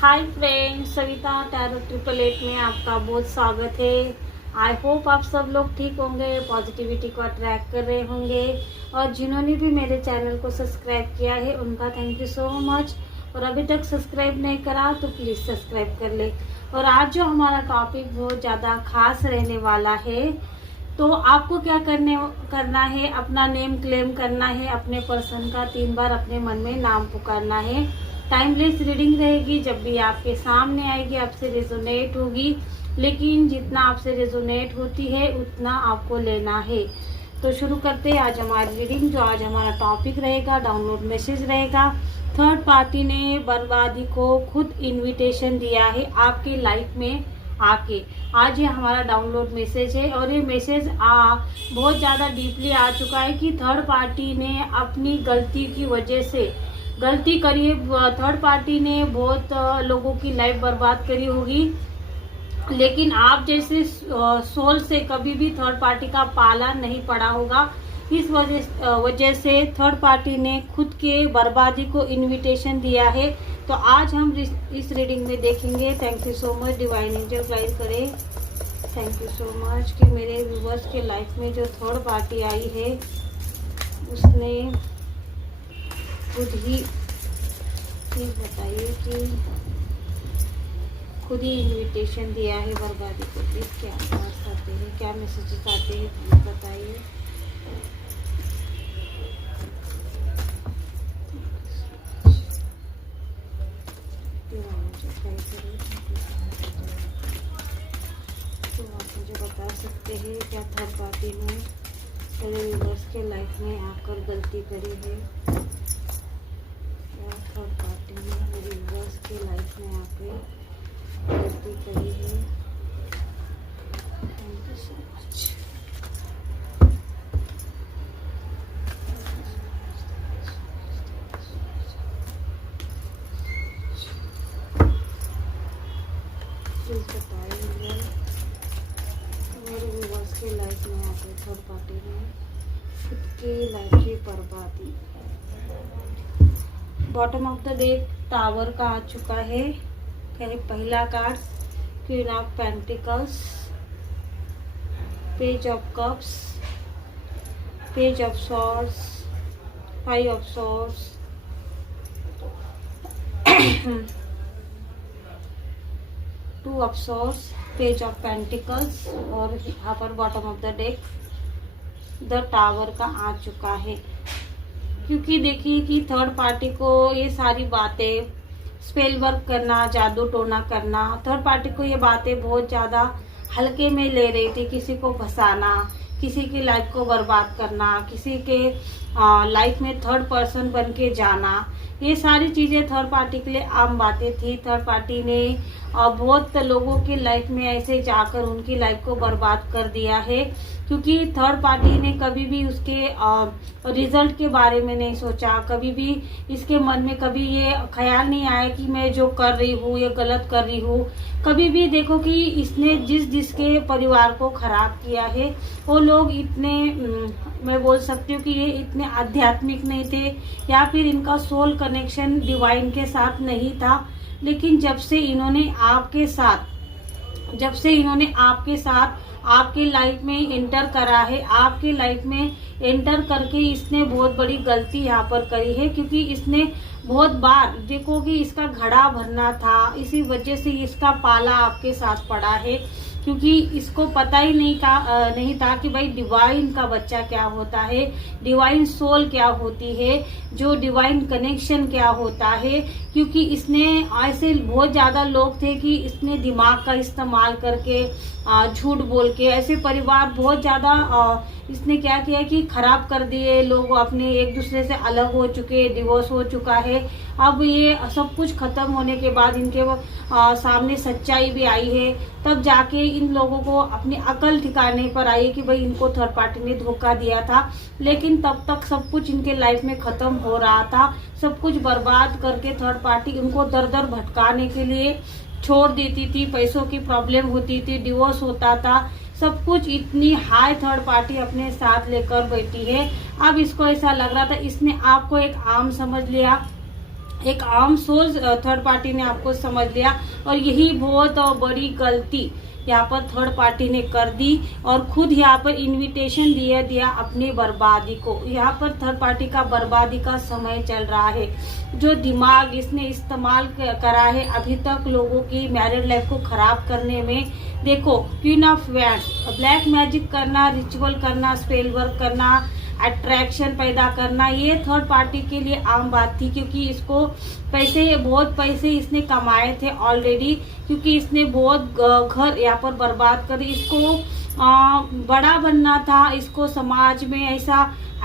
Hi friends, Savita tarot 888 में आपका बहुत स्वागत है। आई होप आप सब लोग ठीक होंगे, पॉजिटिविटी को अट्रैक्ट कर रहे होंगे। और जिन्होंने भी मेरे चैनल को सब्सक्राइब किया है उनका थैंक यू सो मच। और अभी तक सब्सक्राइब नहीं करा तो प्लीज़ सब्सक्राइब कर ले। और आज जो हमारा टॉपिक बहुत ज़्यादा खास रहने वाला है, तो आपको क्या करना है, अपना नेम क्लेम करना है, अपने पर्सन का 3 बार अपने मन में नाम पुकारना है। टाइमलेस रीडिंग रहेगी, जब भी आपके सामने आएगी आपसे रेजोनेट होगी, लेकिन जितना आपसे रेजोनेट होती है उतना आपको लेना है। तो शुरू करते हैं आज हमारी रीडिंग। जो आज हमारा टॉपिक रहेगा, डाउनलोड मैसेज रहेगा। थर्ड पार्टी ने बर्बादी को खुद इनविटेशन दिया है आपके लाइफ में आके। आज ये हमारा डाउनलोड मैसेज है और ये मैसेज बहुत ज़्यादा डीपली आ चुका है कि थर्ड पार्टी ने अपनी गलती की वजह से गलती करी है। थर्ड पार्टी ने बहुत लोगों की लाइफ बर्बाद करी होगी, लेकिन आप जैसे सोल से कभी भी थर्ड पार्टी का पाला नहीं पड़ा होगा। इस वजह से थर्ड पार्टी ने खुद के बर्बादी को इनविटेशन दिया है। तो आज हम इस रीडिंग में देखेंगे। Thank you so much, divine angel guide करे। थैंक यू सो मच कि मेरे व्यूवर्स के लाइफ में जो थर्ड पार्टी आई है उसने खुद ही बताइए कि खुद ही इनविटेशन दिया है बर्बादी को। प्लीज क्या बात आते हैं, क्या मैसेजेस आते हैं, प्लीज बताइए। तो आप मुझे बता सकते हैं क्या थर्ड पार्टी ने मेरे व्यूअर्स के लाइफ में आकर गलती करी है? क्या थर्ड पार्टी ने मेरे व्यूअर्स के लाइफ में आकर गलती करी है? Thank you so much. Please बताइए मेरे व्यूअर्स के लाइफ में आकर थर्ड पार्टी ने खुद की लाइफ की बर्बादी। Bottom of the deck tower का आ चुका है। पहला card queen of pentacles, page of cups, page of swords, 5 of swords, 2 of swords, page of pentacles और यहाँ पर bottom of the deck the tower का आ चुका है। क्योंकि देखिए कि थर्ड पार्टी को ये सारी बातें, स्पेल वर्क करना, जादू टोना करना, थर्ड पार्टी को ये बातें बहुत ज़्यादा हल्के में ले रही थी। किसी को फंसाना, किसी की लाइफ को बर्बाद करना, किसी के लाइफ में थर्ड पर्सन बन के जाना, ये सारी चीज़ें थर्ड पार्टी के लिए आम बातें थी। थर्ड पार्टी ने बहुत लोगों की लाइफ में ऐसे जाकर उनकी लाइफ को बर्बाद कर दिया है। क्योंकि थर्ड पार्टी ने कभी भी उसके रिजल्ट के बारे में नहीं सोचा, कभी भी इसके मन में कभी ये ख्याल नहीं आया कि मैं जो कर रही हूँ ये गलत कर रही हूँ। कभी भी देखो कि इसने जिसके परिवार को खराब किया है वो लोग इतने मैं बोल सकती हूँ कि ये इतने आध्यात्मिक नहीं थे, या फिर इनका सोल कनेक्शन डिवाइन के साथ नहीं था। लेकिन जब से इन्होंने आपके साथ आपके लाइफ में एंटर करा है, आपके लाइफ में एंटर करके इसने बहुत बड़ी गलती यहाँ पर करी है। क्योंकि इसने बहुत बार देखो कि इसका घड़ा भरना था, इसी वजह से इसका पाला आपके साथ पड़ा है। क्योंकि इसको पता ही नहीं था कि भाई डिवाइन का बच्चा क्या होता है, डिवाइन सोल क्या होती है, जो डिवाइन कनेक्शन क्या होता है। क्योंकि इसने ऐसे बहुत ज़्यादा लोग थे कि इसने दिमाग का इस्तेमाल करके झूठ बोल के ऐसे परिवार बहुत ज़्यादा इसने क्या किया कि खराब कर दिए। लोग अपने एक दूसरे से अलग हो चुके, डिवोर्स हो चुका है। अब ये सब कुछ खत्म होने के बाद इनके सामने सच्चाई भी आई है, तब जाके इन लोगों को अपनी अकल ठिकाने पर आई कि भाई इनको थर्ड पार्टी ने धोखा दिया था। लेकिन तब तक सब कुछ इनके लाइफ में खत्म हो रहा था, सब कुछ बर्बाद करके थर्ड पार्टी उनको दर दर भटकाने के लिए छोड़ देती थी। पैसों की प्रॉब्लम होती थी, डिवोर्स होता था, सब कुछ इतनी हाई थर्ड पार्टी अपने साथ लेकर बैठी है। अब इसको ऐसा लग रहा था इसने आपको एक आम समझ लिया, एक आम सोच थर्ड पार्टी ने आपको समझ लिया, और यही बहुत बड़ी गलती यहाँ पर थर्ड पार्टी ने कर दी और खुद यहाँ पर इनविटेशन दिया अपनी बर्बादी को। यहाँ पर थर्ड पार्टी का बर्बादी का समय चल रहा है। जो दिमाग इसने इस्तेमाल करा है अभी तक लोगों की मैरिड लाइफ को खराब करने में, देखो queen of wands, black magic करना, रिचुअल करना, स्पेल वर्क करना, अट्रैक्शन पैदा करना, ये थर्ड पार्टी के लिए आम बात थी, क्योंकि इसको बहुत पैसे इसने कमाए थे ऑलरेडी, क्योंकि इसने बहुत घर यहाँ पर बर्बाद कर, इसको बड़ा बनना था, इसको समाज में ऐसा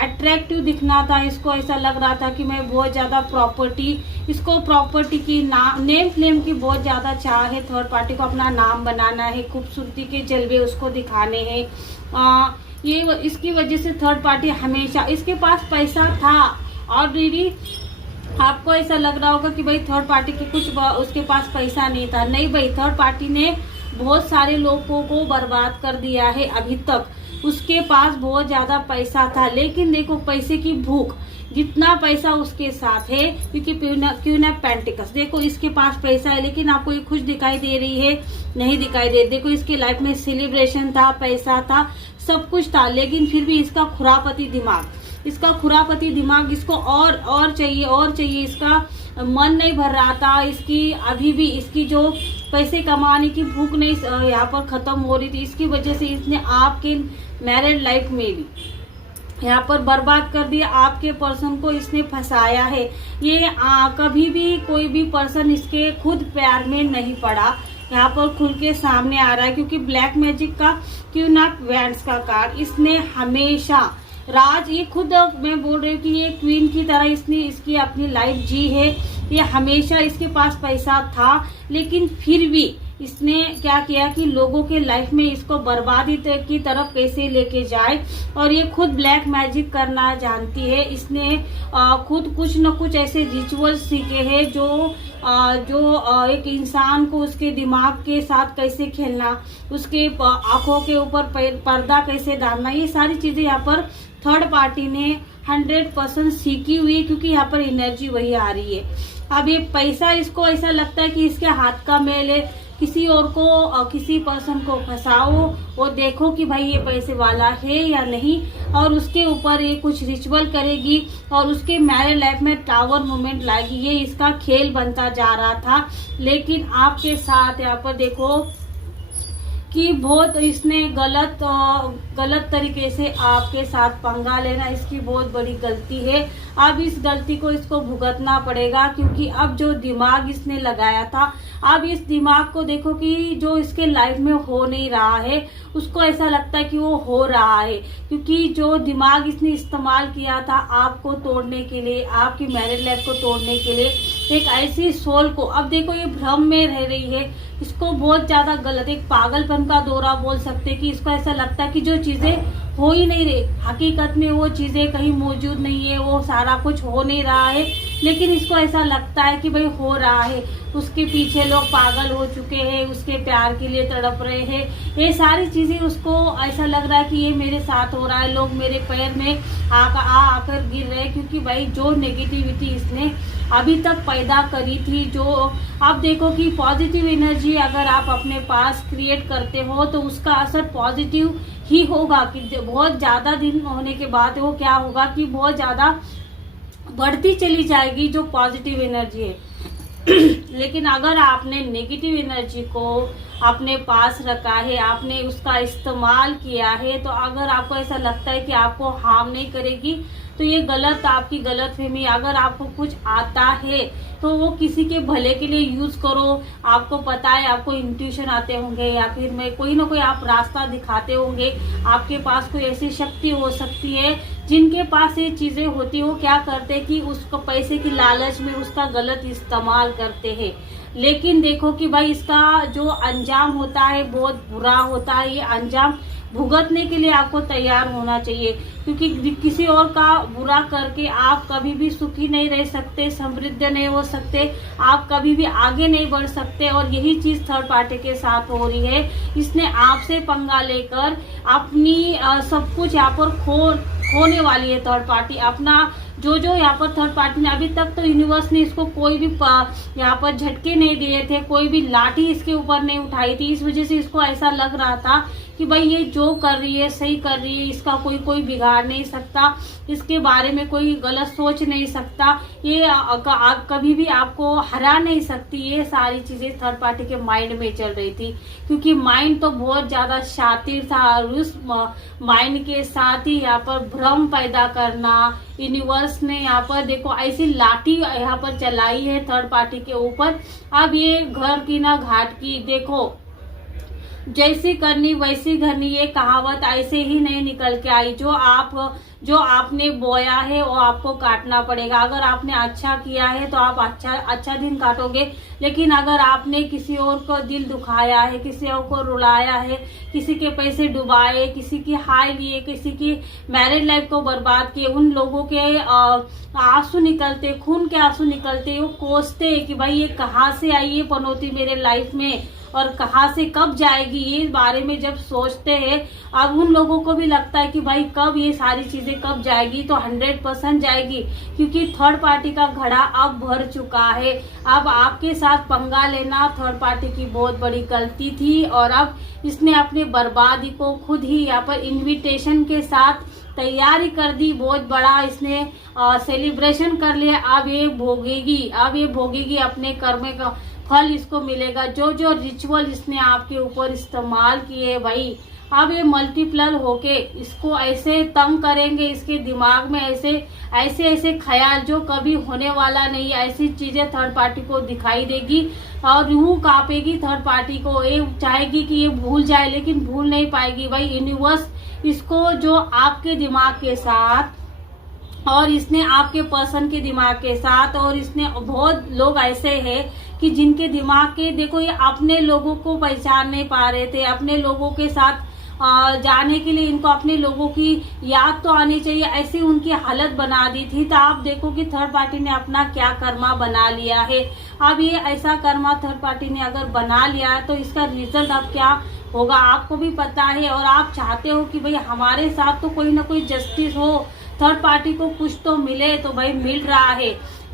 अट्रैक्टिव दिखना था, इसको ऐसा लग रहा था कि मैं बहुत ज़्यादा प्रॉपर्टी, इसको प्रॉपर्टी की नेम फ्लेम की बहुत ज़्यादा चाह है। थर्ड पार्टी को अपना नाम बनाना है, खूबसूरती के जलवे उसको दिखाने हैं। ये इसकी वजह से थर्ड पार्टी हमेशा, इसके पास पैसा था ऑलरेडी। आपको ऐसा लग रहा होगा कि भाई थर्ड पार्टी के कुछ उसके पास पैसा नहीं था, नहीं भाई, थर्ड पार्टी ने बहुत सारे लोगों को बर्बाद कर दिया है अभी तक। उसके पास बहुत ज्यादा पैसा था, लेकिन देखो पैसे की भूख, जितना पैसा उसके साथ है, क्योंकि क्वीन ऑफ पेंटिकल्स, देखो इसके पास पैसा है, लेकिन आपको ये खुश दिखाई दे रही है, नहीं दिखाई दे। देखो इसकी लाइफ में सेलिब्रेशन था, पैसा था, सब कुछ था, लेकिन फिर भी इसका खुरापती दिमाग इसको और चाहिए, इसका मन नहीं भर रहा था, इसकी अभी भी इसकी जो पैसे कमाने की भूख नहीं यहाँ पर खत्म हो रही थी। इसकी वजह से इसने आपके मैरिड लाइफ में भी यहाँ पर बर्बाद कर दिया, आपके पर्सन को इसने फंसाया है। ये कभी भी कोई भी पर्सन इसके खुद प्यार में नहीं पड़ा, यहाँ पर खुल के सामने आ रहा है, क्योंकि ब्लैक मैजिक का क्वीन ऑफ वैंड्स का कार्ड, इसने हमेशा ये खुद मैं बोल रही हूँ कि ये क्वीन की तरह इसने इसकी अपनी लाइफ जी है। ये हमेशा इसके पास पैसा था, लेकिन फिर भी इसने क्या किया कि लोगों के लाइफ में इसको बर्बादी की तरफ कैसे लेके जाए, और ये खुद ब्लैक मैजिक करना जानती है। इसने खुद कुछ न कुछ ऐसे रिचुअल्स सीखे हैं जो एक इंसान को उसके दिमाग के साथ कैसे खेलना, उसके आंखों के ऊपर पर्दा कैसे डालना, ये सारी चीजें यहाँ पर थर्ड पार्टी ने 100% सीखी हुई है, क्योंकि यहाँ पर एनर्जी वही आ रही है। अब ये पैसा इसको ऐसा लगता है कि इसके हाथ का मेल है, किसी और को किसी पर्सन को फंसाओ, वो देखो कि भाई ये पैसे वाला है या नहीं, और उसके ऊपर ये कुछ रिचुअल करेगी और उसके मैरिड लाइफ में टावर मोमेंट लाएगी। ये इसका खेल बनता जा रहा था, लेकिन आपके साथ यहाँ पर देखो कि बहुत इसने गलत तरीके से आपके साथ पंगा लेना, इसकी बहुत बड़ी गलती है। अब इस गलती को इसको भुगतना पड़ेगा, क्योंकि अब जो दिमाग इसने लगाया था, अब इस दिमाग को देखो कि जो इसके लाइफ में हो नहीं रहा है, उसको ऐसा लगता है कि वो हो रहा है, क्योंकि जो दिमाग इसने इस्तेमाल किया था आपको तोड़ने के लिए, आपकी मैरिड लाइफ को तोड़ने के लिए, एक ऐसी सोल को, अब देखो ये भ्रम में रह रही है, इसको बहुत ज्यादा गलत, एक पागलपन का दौरा बोल सकते कि इसको ऐसा लगता है कि जो चीजें हो ही नहीं रही, हकीकत में वो चीजें कहीं मौजूद नहीं है, वो सारा कुछ हो नहीं रहा है, लेकिन इसको ऐसा लगता है कि भाई हो रहा है। उसके पीछे लोग पागल हो चुके हैं, उसके प्यार के लिए तड़प रहे हैं, ये सारी चीजें उसको ऐसा लग रहा है कि ये मेरे साथ हो रहा है, लोग मेरे पैर में आकर गिर रहे हैं, क्योंकि भाई जो नेगेटिविटी इसने अभी तक पैदा करी थी, जो आप देखो कि पॉजिटिव एनर्जी अगर आप अपने पास क्रिएट करते हो तो उसका असर पॉजिटिव ही होगा, कि बहुत ज्यादा दिन होने के बाद वो क्या होगा कि बहुत ज्यादा बढ़ती चली जाएगी जो पॉजिटिव एनर्जी है। लेकिन अगर आपने नेगेटिव एनर्जी को अपने पास रखा है, आपने उसका इस्तेमाल किया है, तो अगर आपको ऐसा लगता है कि आपको हार्म नहीं करेगी, तो ये गलत, आपकी गलत फहमी। अगर आपको कुछ आता है तो वो किसी के भले के लिए यूज करो। आपको पता है, आपको इंट्यूशन आते होंगे, या फिर मैं कोई ना कोई आप रास्ता दिखाते होंगे, आपके पास कोई ऐसी शक्ति हो सकती है, जिनके पास ये चीजें होती है, वो क्या करते हैं कि उसको पैसे की लालच में उसका गलत इस्तेमाल करते हैं। लेकिन देखो कि भाई इसका जो अंजाम होता है बहुत बुरा होता है। ये अंजाम भुगतने के लिए आपको तैयार होना चाहिए, क्योंकि किसी और का बुरा करके आप कभी भी सुखी नहीं रह सकते, समृद्ध नहीं हो सकते, आप कभी भी आगे नहीं बढ़ सकते। और यही चीज थर्ड पार्टी के साथ हो रही है। इसने आपसे पंगा लेकर अपनी सब कुछ यहाँ पर खोने वाली है थर्ड पार्टी। अपना जो जो यहाँ पर थर्ड पार्टी ने अभी तक तो यूनिवर्स ने इसको कोई भी यहाँ पर झटके नहीं दिए थे, कोई भी लाठी इसके ऊपर नहीं उठाई थी। इस वजह से इसको ऐसा लग रहा था कि भाई ये जो कर रही है सही कर रही है, इसका कोई बिगाड़ नहीं सकता, इसके बारे में कोई गलत सोच नहीं सकता, ये कभी भी आपको हरा नहीं सकती। ये सारी चीजें थर्ड पार्टी के माइंड में चल रही थी, क्योंकि माइंड तो बहुत ज्यादा शातिर था और उस माइंड के साथ ही यहाँ पर भ्रम पैदा करना, यूनिवर्स ने यहाँ पर देखो ऐसी लाठी यहाँ पर चलाई है थर्ड पार्टी के ऊपर। अब ये घर की ना घाट की, देखो जैसी करनी वैसी घरनी, ये कहावत ऐसे ही नहीं निकल के आई। जो आपने बोया है वो आपको काटना पड़ेगा। अगर आपने अच्छा किया है तो आप अच्छा दिन काटोगे, लेकिन अगर आपने किसी और को दिल दुखाया है, किसी और को रुलाया है, किसी के पैसे डुबाए, किसी की हाय लिए, किसी की मैरिड लाइफ को बर्बाद किए, उन लोगों के आंसू निकलते, खून के आंसू निकलते, वो कोसते कि भाई ये कहाँ से आई ये पनौती मेरे लाइफ में और कहाँ से कब जाएगी, ये बारे में जब सोचते हैं अब उन लोगों को भी लगता है कि भाई कब ये सारी चीजें कब जाएगी, तो 100% जाएगी, क्योंकि थर्ड पार्टी का घड़ा अब भर चुका है। अब आपके साथ पंगा लेना थर्ड पार्टी की बहुत बड़ी गलती थी और अब इसने अपनी बर्बादी को खुद ही यहाँ पर इन्विटेशन के साथ तैयारी कर दी, बहुत बड़ा इसने सेलिब्रेशन कर लिया। अब ये भोगेगी अपने कर्म का फल इसको मिलेगा। जो जो रिचुअल इसने आपके ऊपर इस्तेमाल किए भाई, अब ये मल्टीप्लल होके इसको ऐसे तंग करेंगे, इसके दिमाग में ऐसे ख्याल जो कभी होने वाला नहीं, ऐसी चीजें थर्ड पार्टी को दिखाई देगी और रूह कांपेगी थर्ड पार्टी को। ये चाहेगी कि ये भूल जाए, लेकिन भूल नहीं पाएगी भाई। यूनिवर्स इसको जो आपके दिमाग के साथ और इसने आपके पर्सन के दिमाग के साथ, और इसने बहुत लोग ऐसे हैं कि जिनके दिमाग के देखो ये अपने लोगों को पहचान नहीं पा रहे थे, अपने लोगों के साथ जाने के लिए इनको अपने लोगों की याद तो आनी चाहिए, ऐसी उनकी हालत बना दी थी। तो आप देखो कि थर्ड पार्टी ने अपना क्या कर्मा बना लिया है। अब ये ऐसा कर्मा थर्ड पार्टी ने अगर बना लिया है तो इसका रिजल्ट अब क्या होगा आपको भी पता है। और आप चाहते हो कि भाई हमारे साथ तो कोई ना कोई जस्टिस हो, थर्ड पार्टी को कुछ तो मिले, तो भाई मिल रहा है।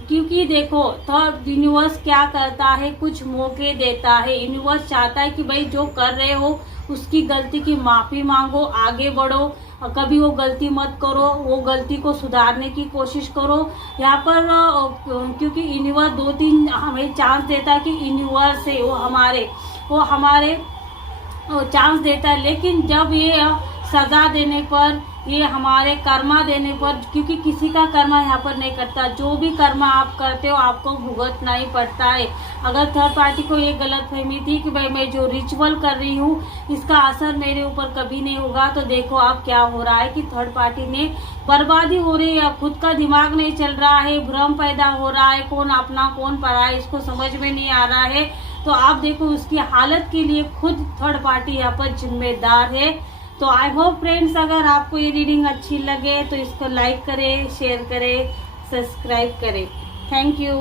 क्योंकि देखो थर्ड यूनिवर्स क्या करता है, कुछ मौके देता है। यूनिवर्स चाहता है कि भाई जो कर रहे हो उसकी गलती की माफी मांगो, आगे बढ़ो, और कभी वो गलती मत करो, वो गलती को सुधारने की कोशिश करो। यहाँ पर क्योंकि यूनिवर्स 2-3 हमें चांस देता है कि यूनिवर्स है वो हमारे चांस देता है, लेकिन जब ये सजा देने पर, ये हमारे कर्मा देने पर, क्योंकि किसी का कर्मा यहाँ पर नहीं करता, जो भी कर्मा आप करते हो आपको भुगतना ही पड़ता है। अगर थर्ड पार्टी को ये गलत फहमी थी कि भाई मैं जो रिचुअल कर रही हूँ इसका असर मेरे ऊपर कभी नहीं होगा, तो देखो अब क्या हो रहा है कि थर्ड पार्टी ने बर्बादी हो रही है, खुद का दिमाग नहीं चल रहा है, भ्रम पैदा हो रहा है, कौन अपना कौन पराया इसको समझ में नहीं आ रहा है। तो आप देखो उसकी हालत के लिए खुद थर्ड पार्टी यहाँ पर जिम्मेदार है। तो आई होप फ्रेंड्स, अगर आपको ये रीडिंग अच्छी लगे तो इसको लाइक करें, शेयर करें, सब्सक्राइब करें। Thank you.